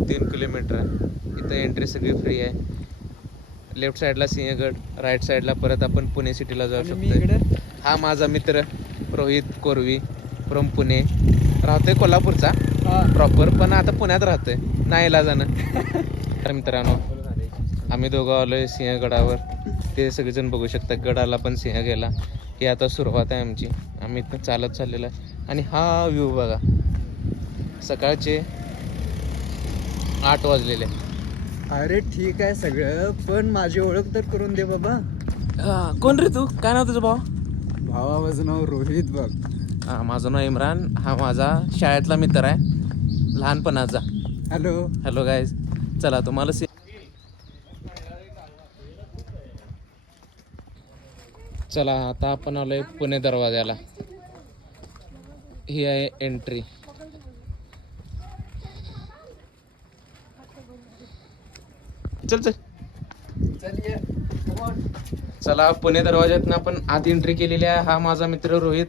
3 kilometre आहे. इथं entry सगळी फ्री आहे. लेफ्ट साईडला सिंहगड, राईट साईडला परत आपण पुणे सिटीला जाऊ शकतो. हा माझा मित्र रोहित कोरवी फ्रॉम पुणे, राहतोय कोल्हापूरचा प्रॉपर, पण आता पुण्यात राहतोय नाही जाणं. तर मित्रांनो आम्ही दोघं आलोय सिंहगडावर. ते सगळेजण बघू शकता. गडाला पण सिंह गेला. ही आता सुरुवात आहे आमची. आम्ही इथं चालत चाललेलो आहे. आणि हा व्ह्यू बघा, सकाळचे 8 वाजलेले. अरे ठीक आहे सगळं, पण माझी ओळख तर करून दे बाबा. कोण रे तू? काय नाव तुझं भाऊ? भावाचं नाव रोहित बघ. हा माझं नाव इम्रान. हा माझा शाळेतला मित्र आहे लहानपणाचा. Hello hello guys. चला तुम्हाला चला आता आपण आलोय पुणे दरवाजाला. ही आहे एंट्री. चल चल चल ये. चला पुणे दरवाज्यातनं आपण आत एंट्री केलेली आहे. हा माझा मित्र रोहित.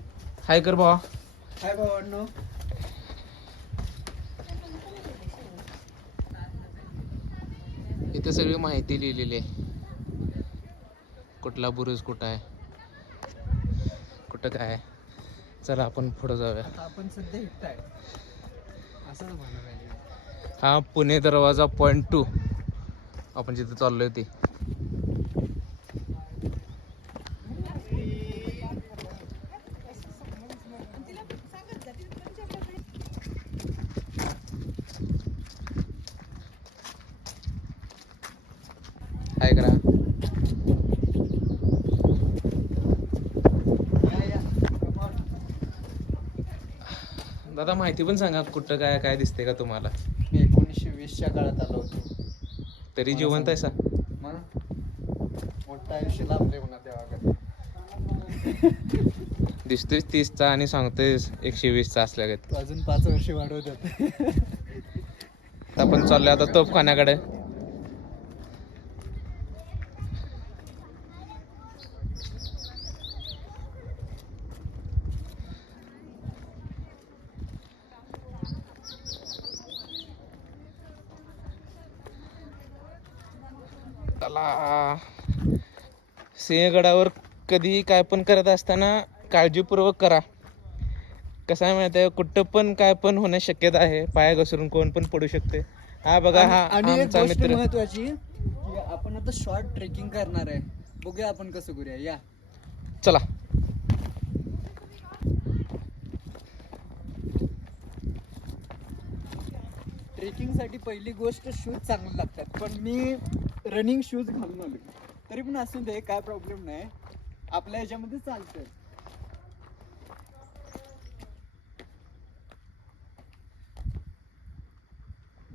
हाय कर भावा. हाय भावांनो. इथे सगळी माहिती लिहिलेली आहे. कुठला बुरुज कुठं आहे, कुठं काय आहे. चला आपण पुढे जाऊया. आपण सध्या इथं आहे असंच म्हणून राहिले. हा पुणे दरवाजा पॉईंट 2 आपण जिथे चाललोय ते. काय करा दादा, माहिती पण सांगा कुठं काय काय दिसते का तुम्हाला? मी 1920च्या काळात आलो होतो. तरी जिवंत आहे सा? मग मोठं आयुष्य लाभले म्हणा तेव्हा. दिसतोय 30चा आणि सांगतोय 120चा असल्यागत. तू अजून 5 वर्ष वाढवतात. आपण चाललोय आता तोफखान्याकडे. चला. सिंहगडावर कधी काय पण करत असताना काळजीपूर्वक करा. कसं आहे माहिती आहे, कुठं पण काय पण होण्याची शक्यता आहे. पाया घसरून कोण पण पडू शकते. हा बघा, हा आणि एक आमचा गोष्ट मित्र. महत्वाची की आपण आता शॉर्ट ट्रेकिंग करणार आहे. बघूया आपण कसं करूया. या चला. ट्रेकिंग साठी पहिली गोष्ट शूज चांगले लागतात, पण मी रनिंग शूज घालून आलो. तरी पण असू दे, काय प्रॉब्लेम नाही, आपल्या ह्याच्यामध्ये चालतंय.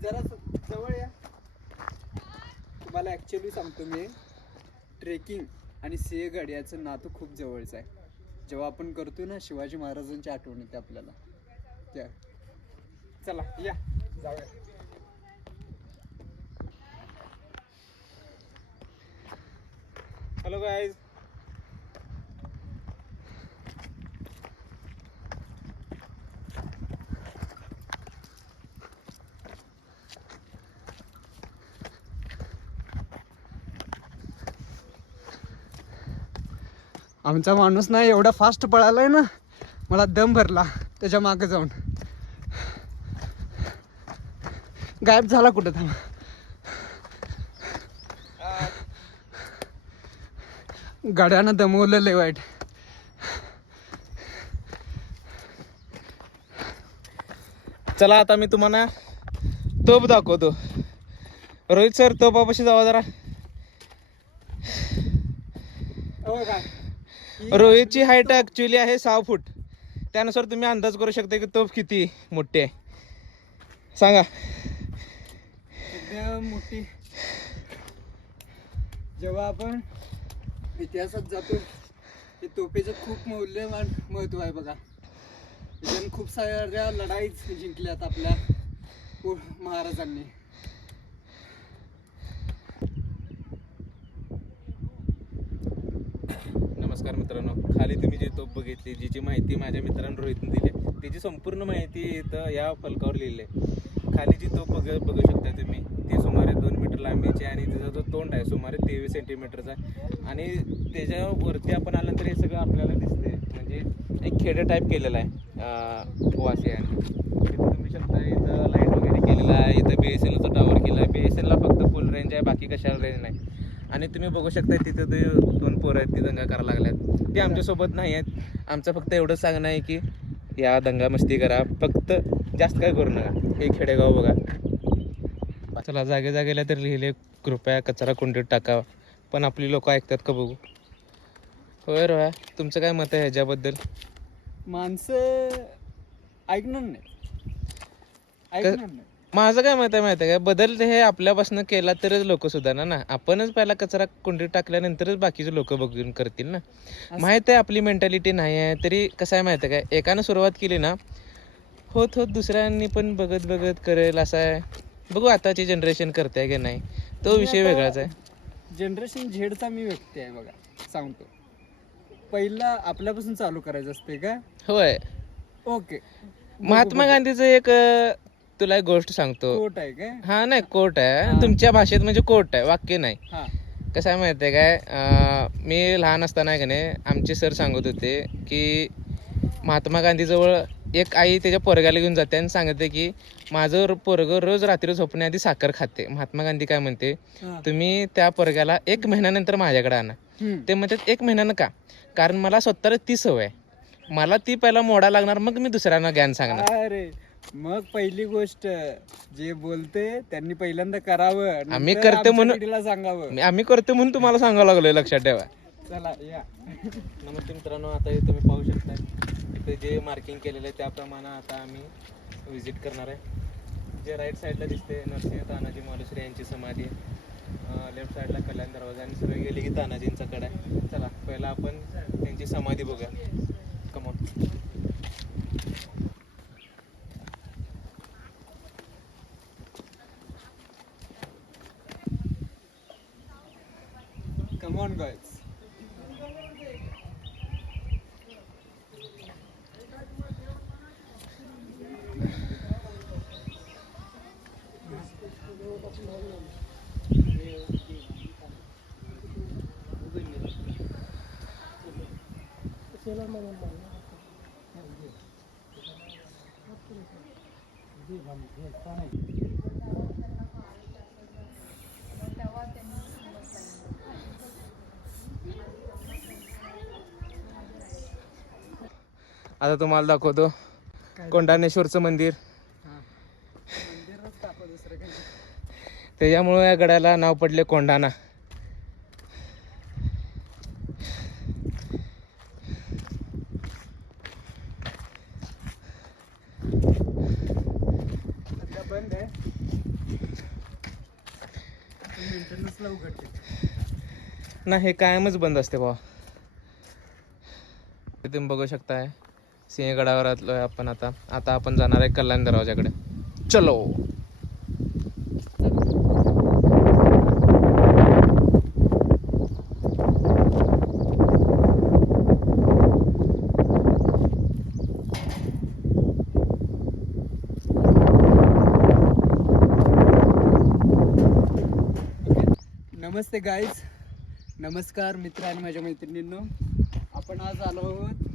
जरा जवळ या. तुम्हाला ऍक्च्युअली सांगतो मी, ट्रेकिंग आणि सिंहगड याचं नातं खूप जवळचं आहे. जेव्हा आपण करतो ना, शिवाजी महाराजांची आठवण येते आपल्याला. त्या चला या जाऊया. Hello guys. आमचा माणूस नाही एवढा फास्ट पळालाय ना, मला दम भरला त्याच्या मागे जाऊन. गायब झाला कुठं थांबा. गाड्यानं दमवलं लय वाईट. चला आता मी तुम्हाला तोफ दाखवतो. रोहित सर, तोफापाशी जावा जरा. रोहितची हाईट ऍक्च्युली आहे 6 फूट. त्यानुसार तुम्ही अंदाज करू शकता की तोफ किती मोठी आहे. सांगा. एकदम मोठी. जेव्हा आपण इतिहासात जातो, हे तोफेचं खूप मौल्यवान महत्व आहे बघा. त्याच्याने खूप साऱ्या लढाई जिंकल्यात आपल्या महाराजांनी. नमस्कार मित्रांनो. खाली तुम्ही जी तोफ बघितली, जिची माहिती माझ्या मित्रांनी रोहितने दिली, त्याची संपूर्ण माहिती इथं या फलकावर लिहिली आहे. खाली जी तोफ बघू शकता तुम्ही, ती सुमारे 2 मीटर लांबीची आणि तिचा जो तोंड आहे सुमारे 23 सेंटीमीटरचा आहे. आणि त्याच्यावरती आपण आल्यानंतर हे सगळं आपल्याला दिसते, म्हणजे एक खेडं टाईप केलेलं आहे वासियांनी. इथं तुम्ही शकता, इथं लाईट वगैरे केलेलं आहे, इथं BSNLचा टावर केला आहे. BSNLला फक्त फुल रेंज आहे, बाकी कशाला रेंज नाही. आणि तुम्ही बघू शकता तिथं ते 2 पोरं आहेत, ती दंगा करायला लागल्यात. ते आमच्यासोबत नाही आहेत. आमचं फक्त एवढं सांगणं आहे की या दंगा मस्ती करा, फक्त जास्त काय करू नका. हे खेडेगाव बघा. चला, जागेला तर लिहिले कृपया कचरा कुंडीत टाकावा, पण आपली लोक ऐकतात का बघू. होय रोया, तुमचं काय मत आहे ह्याच्याबद्दल? माणसं ऐकणार नाही. माझं काय मत आहे माहिती आहे का, बदल हे आपल्यापासून केला तरच लोक सुधारणार ना. आपणच पहिला कचरा कुंडीत टाकल्यानंतरच बाकीचे लोक बघून करतील ना. माहित आहे आपली मेंटॅलिटी नाही आहे, तरी कसं आहे माहिती आहे का, एकानं सुरुवात केली ना, होत दुसऱ्यांनी पण बघत करेल असं आहे. बघू आताची जनरेशन करते की नाही, तो विषय वेगळाच आहे. जनरेशन झेडचा मी व्यक्ती आहे बघा, सांगतो. पहिला आपल्यापासून चालू करायचं असते का? होय. ओके. महात्मा गांधीचं एक तुला एक गोष्ट सांगतो. कोट आहे काय? हा, नाही कोट आहे तुमच्या भाषेत, म्हणजे कोट आहे, वाक्य नाही. हा. कसं आहे माहिती आहे काय, मी लहान असताना का नाही, आमचे सर सांगत होते की महात्मा गांधीजवळ एक आई त्याच्या पोरग्याला घेऊन जाते आणि सांगते की माझं पोरगं रोज रात्री झोपण्याआधी साखर खाते. महात्मा गांधी काय म्हणते, तुम्ही त्या पोरग्याला 1 महिन्यानंतर माझ्याकडे आणा. ते म्हणतात 1 महिन्यानं का? कारण मला स्वतःला ती सवय आहे, मला ती पहिला मोडा लागणार, मग मी दुसऱ्यांना ज्ञान सांगणार. अरे मग पहिली गोष्ट जे बोलते त्यांनी पहिल्यांदा करावं, आम्ही करतो म्हणून सांगावं. आम्ही करतो म्हणून तुम्हाला सांगावं लागलोय, लक्षात ठेवा. चला या. नमस्ते मित्रांनो, आता हे तुम्ही पाहू शकता, इथे जे मार्किंग केलेलं आहे त्याप्रमाणे आता आम्ही व्हिजिट करणार आहे. जे राईट साईडला दिसते नरसिंह तानाजी मालुसरे यांची समाधी आहे, लेफ्ट साईडला कल्याण दरवाजा, आणि सगळे गेले की तानाजींचा कडा आहे. चला पहिला आपण त्यांची समाधी बघूया. कमॉन. Come on guys. आता तुम्हाला दाखवतो कोंडाणेश्वरचं मंदिर. त्याच्यामुळे या गडाला नाव पडले कोंढाणा. बंद आहे, मेंटेनन्सला उघडते ना, हे कायमच बंद असते भावा. तुम्ही बघू शकताय सिंहगडावर आलोय आपण. आता आपण जाणार आहे कल्याण दरवाजाकडे. चलो. नमस्ते गाईज, नमस्कार मित्र आणि माझ्या मैत्रिणींनो. आपण आज आलो आहोत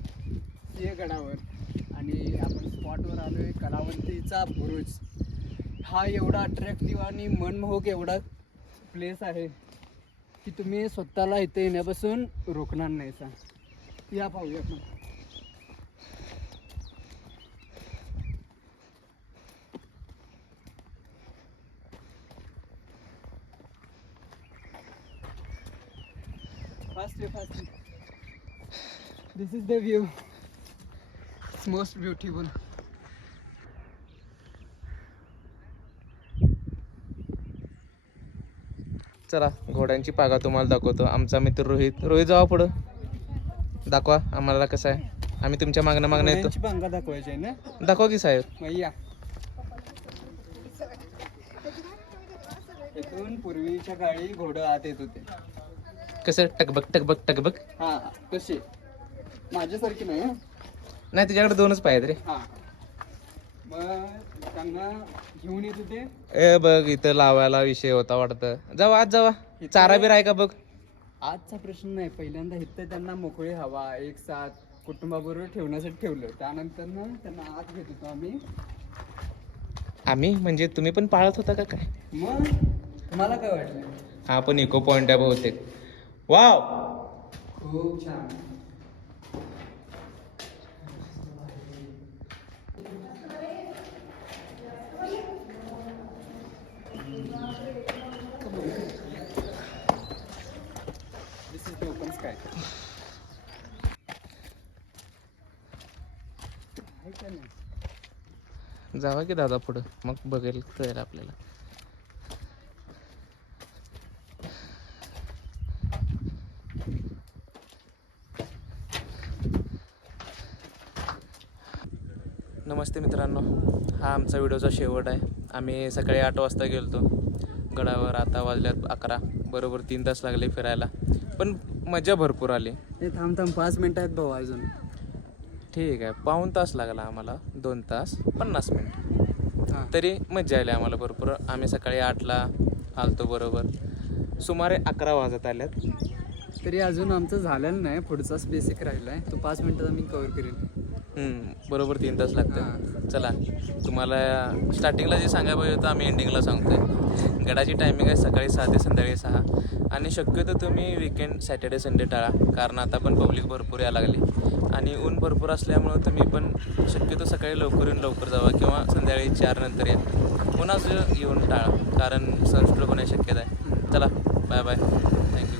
सिंहगडावर आणि आपण स्पॉटवर आलो आहे कलावंतीचा बुरुज. हा एवढा अट्रॅक्टिव्ह आणि मनमोहक एवढा प्लेस आहे की तुम्ही स्वतःला इथे येण्यापासून रोखणार नाही. या पाहूया आपण. Fast. This is the view. It's most beautiful. चला, घोड्यांची पागा तुम्हाला दाखवतो. आमचा मित्र रोहित जावा पुढं, दाखवा आम्हाला कसं आहे. आम्ही तुमच्या मागणं येतो. पांगा दाखवायची आहे ना? दाखवा की साहेब. भैया, इथून पूर्वीच्या काळी घोडं आत येत होते. कसं? टकबक. हा, कशी? माझ्यासारखी नाही. नाही, तुझ्याकडे 2च पाय आहेत रे. हा, मग त्यांना घेऊन येत होते. ए बघ इथं लावायला विषय होता वाटतं. जावा आज जावा. चारा बिरा आहे का बघ. आजचा प्रश्न नाही, पहिल्यांदा इथं त्यांना मोकळी हवा एक साथ कुटुंबाबरोबर ठेवण्यासाठी ठेवलं. त्यानंतर ना त्यांना आत घेत होतो आम्ही म्हणजे तुम्ही पण पाळत होता का काय? मग तुम्हाला काय वाटलं? हा पण इको पॉइंट आहे बहुतेक. वाव खूप छान. This is the open sky. आहे का नाही? जावा की दादा पुढं, मग बघेल कळेल आपल्याला. नमस्ते मित्रांनो, हा आमचा व्हिडिओचा शेवट आहे. आम्ही सकाळी 8 वाजता गेलो गडावर. आता वाजल्यात 11. बरोबर 3 तास लागले फिरायला, पण मजा भरपूर आली. हे थांब 5 मिनिटं आहेत भाऊ अजून. ठीक आहे, पाऊण तास लागला आम्हाला, 2 तास 50 मिनिट. हां तरी मजा आली आम्हाला भरपूर. आम्ही सकाळी 8ला आलतो, बरोबर सुमारे 11 वाजत आल्यात. तरी अजून आमचं झालेलं नाही, पुढचा स्पेस एक राहिला आहे, तो 5 मिनिटात आम्ही कव्हर करेल. बरोबर 3 तास लागतात. हां. चला, तुम्हाला स्टार्टिंगला जे सांगायला पाहिजे होतं आम्ही एंडिंगला सांगतोय. गडाची टायमिंग आहे सकाळी 6 ते संध्याकाळी 6. आणि शक्यतो तुम्ही विकेंड सॅटर्डे संडे टाळा, कारण आता पण पब्लिक भरपूर यायला लागली आणि ऊन भरपूर असल्यामुळं तुम्ही पण शक्यतो सकाळी लवकर येऊन लवकर जावा किंवा संध्याकाळी 4 नंतर या. पुन्हा येऊन टाळा, कारण सनस्ट्रोक होण्याची शक्यता आहे. चला, बाय बाय, थँक्यू.